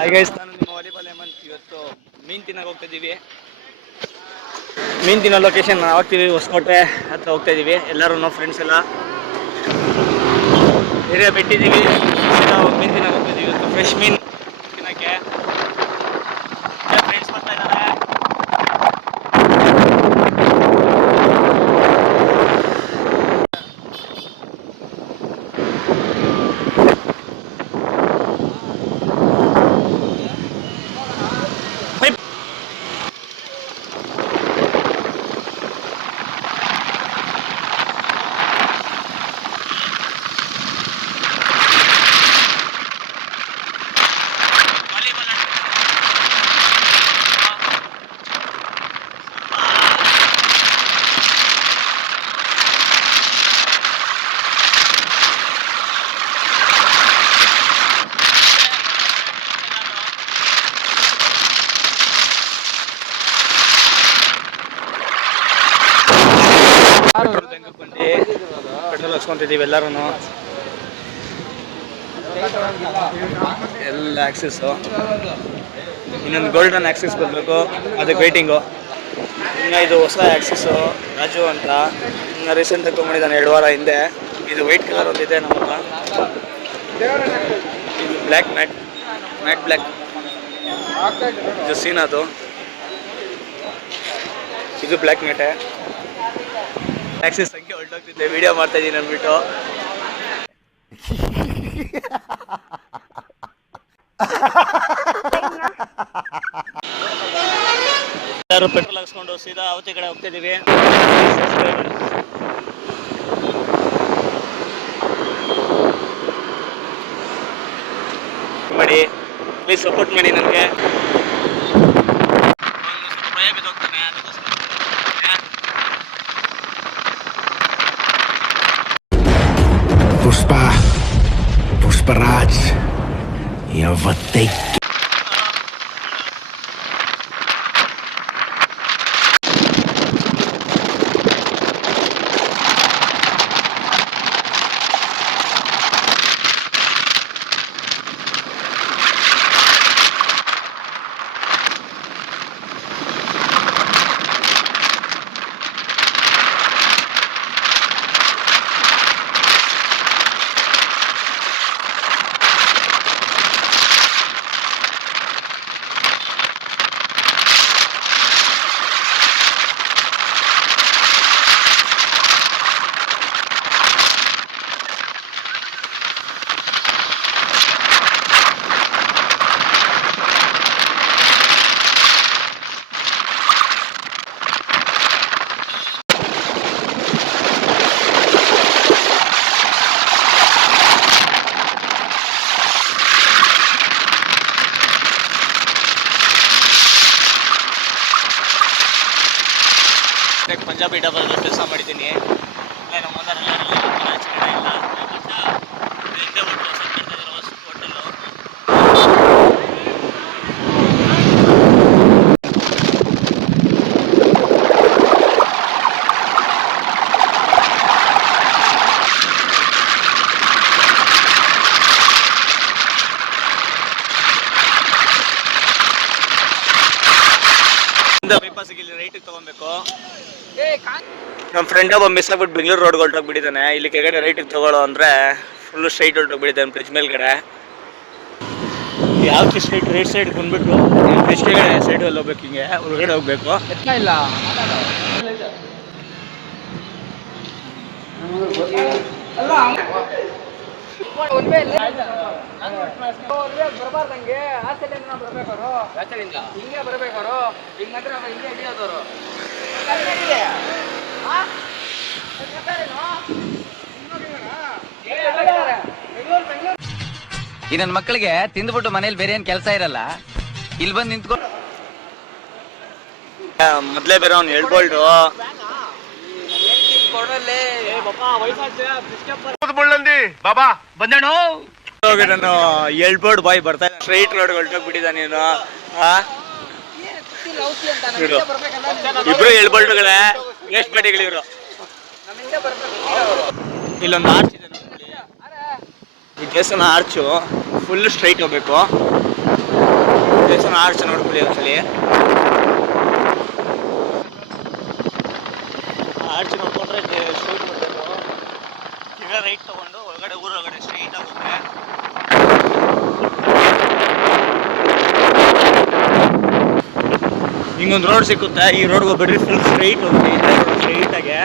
Hi guys, ನಾನು ನಿಮ್ಮ volleyball Hemant. ಇವತ್ತು ಮೀನು ತಿನ್ನಕ್ಕೆ ಹೋಗ್ತಾ ಇದ್ದೀವಿ. ಮೀನು ತಿನ್ನೋ ಲೊಕೇಶನ್ ಹೋಗ್ತೀವಿ, ಹೊಸಕೋಟೆ ಹತ್ರ ಹೋಗ್ತಾ ಇದ್ದೀವಿ. ಎಲ್ಲರೂ ಫ್ರೆಂಡ್ಸ್ ಎಲ್ಲ ಏರಿಯಾ ಬಿಟ್ಟಿದ್ದೀವಿ. ಮೀನು ತಿನ್ನಕ್ಕೆ ಹೋಗ್ತಾ ಇದ್ದೀವಿ. ಇವತ್ತು ಫ್ರೆಶ್ ಮೀನು ತಿನ್ನೋಕ್ಕೆ ಫ್ರೆಂಡ್ಸ್ ಬರ್ತಾ ಇದ್ದಾರೆ. ಪೆಟ್ರೋಲ್ ಹಾಕ್ಸ್ಕೊಂತಿದ್ದೀವಿ ಎಲ್ಲರೂ. ಎಲ್ಲ ಆಕ್ಸಿಸು, ಇನ್ನೊಂದು ಗೋಲ್ಡನ್ ಆಕ್ಸಿಸ್ ಬರಬೇಕು, ಅದಕ್ಕೆ ವೇಟಿಂಗು. ಇನ್ನು ಇದು ಹೊಸ ಆಕ್ಸಿಸು ರಾಜು ಅಂತ, ಇನ್ನು ರೀಸೆಂಟಾಗಿ ತೊಗೊಂಡಿದ್ದಾನೆ 2 ವಾರ ಹಿಂದೆ. ಇದು ವೈಟ್ ಕಲರ್ ಒಂದಿದೆ ನಮ್ಮ ಹತ್ರ. ಇದು ಬ್ಲ್ಯಾಕ್ ಮ್ಯಾಟ್ ಬ್ಲ್ಯಾಕ್, ಇದು ಸೀನಾದು. ಇದು ಬ್ಲ್ಯಾಕ್ ಮ್ಯಾಟೆ. ಆಕ್ಸಿಸ್ ಸಂಖ್ಯೆ ಹೊರಟೋಗ್ತಿದ್ದೆ, ವಿಡಿಯೋ ಮಾಡ್ತಾ ಇದ್ದೀನಿ ಅಂದ್ಬಿಟ್ಟು. ಎಲ್ಲರೂ ಪೆಟ್ರೋಲ್ ಹಾಕ್ಸ್ಕೊಂಡು ಸೀದಾ ಅವತಿ ಕಡೆ ಹೋಗ್ತಿದ್ದೀವಿ. ಮಾಡಿ ಪ್ಲೀಸ್ ಸಪೋರ್ಟ್ ಮಾಡಿ ನನಗೆ. Pushparaj, eu vou ter que... Punjabi double ಕೆಲಸ ಮಾಡಿದ್ದೀನಿ. ನಮ್ಮ ಮನೆಯವರೆಲ್ಲ ಆಚೆ ಕಡೆ ಇಲ್ಲ, ಹಿಂದೆ ಹೋಟೆಲು. ಬೈಪಾಸಿಗೆ ಇಲ್ಲಿ ರೈಟಿಗೆ ತೊಗೊಬೇಕು. ನಮ್ಮ ಫ್ರೆಂಡ್ ಒಬ್ಬ ಮಿಸ್ ಆಗ್ಬಿಟ್ಟು ಬೆಂಗಳೂರು ರೋಡ್ಗೆ ಹೊರಟೋಗ್ಬಿಟ್ಟಿದ್ದಾನೆ. ಇಲ್ಲಿ ಕೆಳಗಡೆ ರೈಟಿಗೆ ತೊಗೊಳ್ಳೋ ಅಂದರೆ ಫುಲ್ಲು ಸ್ಟ್ರೈಟ್ ಹೊರಟೋಗ್ಬಿಟ್ಟಿದ್ದಾನೆ ಬ್ರಿಡ್ಜ್ ಮೇಲ್ಗಡೆ. ಯಾವ ಸ್ಟ್ರೈಟ್ ರೈಟ್ ಸೈಡ್ ಬಂದ್ಬಿಟ್ಟು ಬ್ರಿಡ್ಜ್ ಕೆಳಗಡೆ ಸೈಡಲ್ಲಿ ಹೋಗ್ಬೇಕು, ಹಿಂಗೆ ಹೊರಗಡೆ ಹೋಗ್ಬೇಕು. ಇಲ್ಲ ಬರಬಾರ್ದಂಗೆ ಆ ಸೈಡ್ ಬರ್ಬೇಕಾರು, ಹಿಂಗೆ ಬರ್ಬೇಕಾರು, ಹಿಂಗಂದ್ರೆ ಹಿಂಗೆ ಹಿಡಿಯೋದವರು. ಈ ನನ್ನ ಮಕ್ಕಳಿಗೆ ತಿಂದ್ಬಿಟ್ಟು ಮನೇಲಿ ಬೇರೆ ಏನ್ ಕೆಲಸ ಇರಲ್ಲ, ಇಲ್ಲಿ ಬಂದು ನಿಂತ್ಕೊಂಡು ಮೊದ್ಲೇ ಬೇರೆ ಅವ್ನು ಹೇಳ್ಬೋಲ್ಡು. ಬಾಬಾ ಬಂದೇಣು. ನಾನು ಹೇಳ್ಬೋರ್ಡ್ ಬಾಯ್ ಬರ್ತಾ ಸ್ಟ್ರೈಟ್ ರೋಡ್ ಹೊರಟೋಗ್ಬಿಟ್ಟಿದ್ದ ನೀನು. ಇಬ್ರು ಹೇಳ್ಬೋಲ್ಡ್ಗಳೇ, ವೇಸ್ಟ್ ಬೇಟೆಗಳಿವ್ರು. ಇಲ್ಲೊಂದು ಆರ್ಚ್ ಇದೆ, ಈ ದೇವಸ್ಥಾನ ಆರ್ಚು ಫುಲ್ ಸ್ಟ್ರೈಟ್ ಹೋಗ್ಬೇಕು. ದೇವಸ್ಥಾನ ಆರ್ಚ್ ನೋಡ್ಕೊಳ್ಳಿ ಒಂದ್ಸಲಿ. ಆರ್ಚ್ ನೋಡ್ಕೊಂಡ್ರೆ ಸ್ಟ್ರೈಟ್ ಬರಬೇಕು. ಈಗ ರೈಟ್ ತಗೊಂಡು ಒಳಗಡೆ ಊರೊಳಗಡೆ ಸ್ಟ್ರೈಟ್ ಆಗುತ್ತೆ. ಹಿಂಗೊಂದು ರೋಡ್ ಸಿಕ್ಕುತ್ತೆ. ಈ ರೋಡ್ಗೆ ಹೋಗ್ಬಿಡ್ರಿ, ಫುಲ್ ಸ್ಟ್ರೈಟ್ ಹೋಗ್ರಿ ಸ್ಟ್ರೈಟಾಗೆ.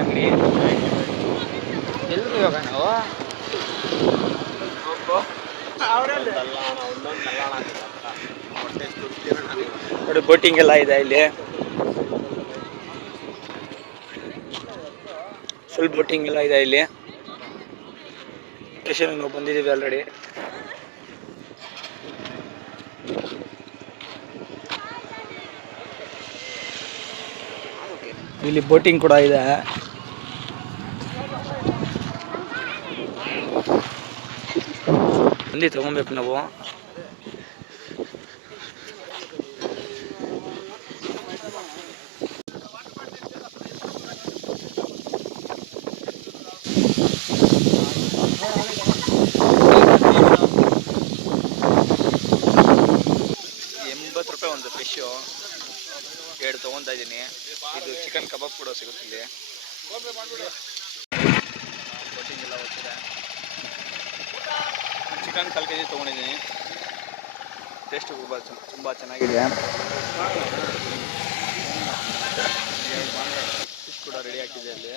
ಅಂಗಡಿ ಎಲ್ರು ಇವಾಗ ನಾವು ನೋಡಿ, ಬೋಟಿಂಗ್ ಎಲ್ಲ ಇದೆ ಇಲ್ಲಿ. ಫುಲ್ ಬೋಟಿಂಗ್ ಎಲ್ಲ ಇದೆ ಇಲ್ಲಿ. ಸ್ಟೇಷನ್ ನಾವು ಬಂದಿದ್ದೀವಿ ಆಲ್ರೆಡಿ. ಇಲ್ಲಿ ಬೋಟಿಂಗ್ ಕೂಡ ಇದೆ. ಬಂದು ತಗೊಬೇಕು ನಾವು. ₹80 ಒಂದು ಫಿಶು, 2 ತೊಗೊತಾ ಇದ್ದೀನಿ. ಇದು ಚಿಕನ್ ಕಬಾಬ್ ಕೂಡ ಸಿಗುತ್ತೆ ಇಲ್ಲಿ. ಬೋಟಿಂಗ್ ಎಲ್ಲ ಹೋಗ್ತಿದೆ. ಚಿಕನ್ 1/4 kg ತೊಗೊಂಡಿದ್ದೀನಿ. ಟೇಸ್ಟ್ ತುಂಬ ಚೆನ್ನಾಗಿದೆ. ಫಿಶ್ ಕೂಡ ರೆಡಿ ಆಗ್ತಿದೆ ಅಲ್ಲಿ.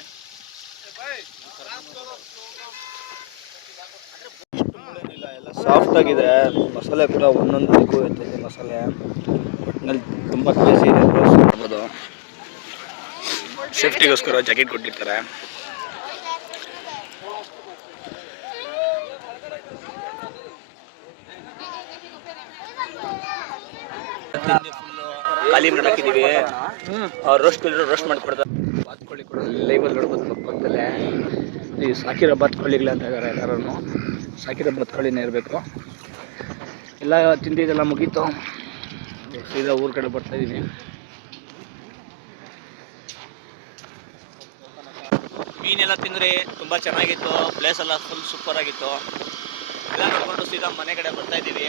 ಎಲ್ಲ ಸಾಫ್ಟ್ ಆಗಿದೆ. ಮಸಾಲೆ ಕೂಡ ಒಂದೊಂದು ದಿಕ್ಕು ಇರ್ತದೆ. ಮಸಾಲೆ ಒಟ್ಟಿನಲ್ಲಿ ತುಂಬ ಕ್ರೇಜಿ ಇದೆ. ನೋಡ್ಬೋದು, ಸೇಫ್ಟಿಗೋಸ್ಕರ ಜಾಕೆಟ್ ಕೊಟ್ಟಿರ್ತಾರೆ. ಖಾಲಿ ಮಾಡಾಕಿದ್ದೀವಿ. ರೋಸ್ಟ್ ಮಾಡ್ಕೊಡ್ತಾರೆ. ಬಾತ್ಕೊಳ್ಳಿ ಕೂಡ ಲೈವಲ್ಲಿ ನೋಡ್ಬೋದು ನಮ್ಮ ಪಕ್ಕದಲ್ಲೇ. ಈ ಸಾಕಿರೋ ಬಾತ್ಕೊಳ್ಳಿಗಳ ಅಂತ ಇದ್ದಾರೆ. ಎಲ್ಲರೂ ಸಾಕಿರೋ ಬಾತ್ಕೊಳ್ಳಿನೇ ಇರಬೇಕು. ಎಲ್ಲ ತಿಂದಿದ್ದೆಲ್ಲ ಮುಗೀತು. ಸೀದಾ ಊರ ಕಡೆ ಬರ್ತಾಯಿದ್ದೀನಿ. ಮೀನೆಲ್ಲ ತಿಂದರೆ ತುಂಬ ಚೆನ್ನಾಗಿತ್ತು. ಪ್ಲೇಸ್ ಎಲ್ಲ ಫುಲ್ ಸೂಪರ್ ಆಗಿತ್ತು. ಎಲ್ಲ ನೋಡ್ಕೊಂಡು ಸೀದಾ ಮನೆ ಕಡೆ ಬರ್ತಾಯಿದ್ದೀವಿ.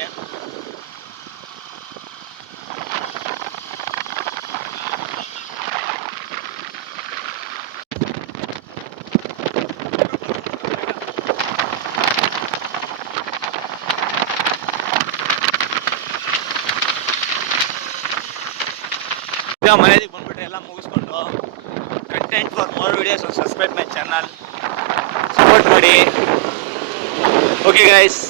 ಮನೆಗೆ ಬಂದ್ಬಿಟ್ರೆ ಎಲ್ಲ ಮುಗಿಸ್ಕೊಂಡು content for more videos subscribe my channel, support ಮಾಡಿ. Okay guys.